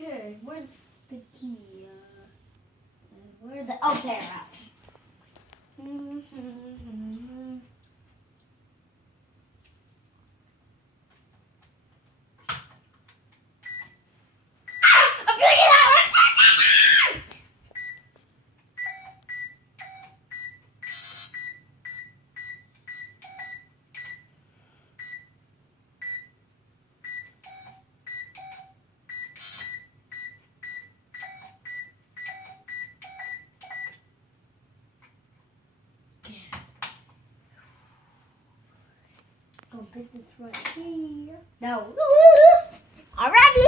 Okay, where's the key? Where's the... Oh, there. I'm picking it out right now! Go pick this right here. No. Alrighty.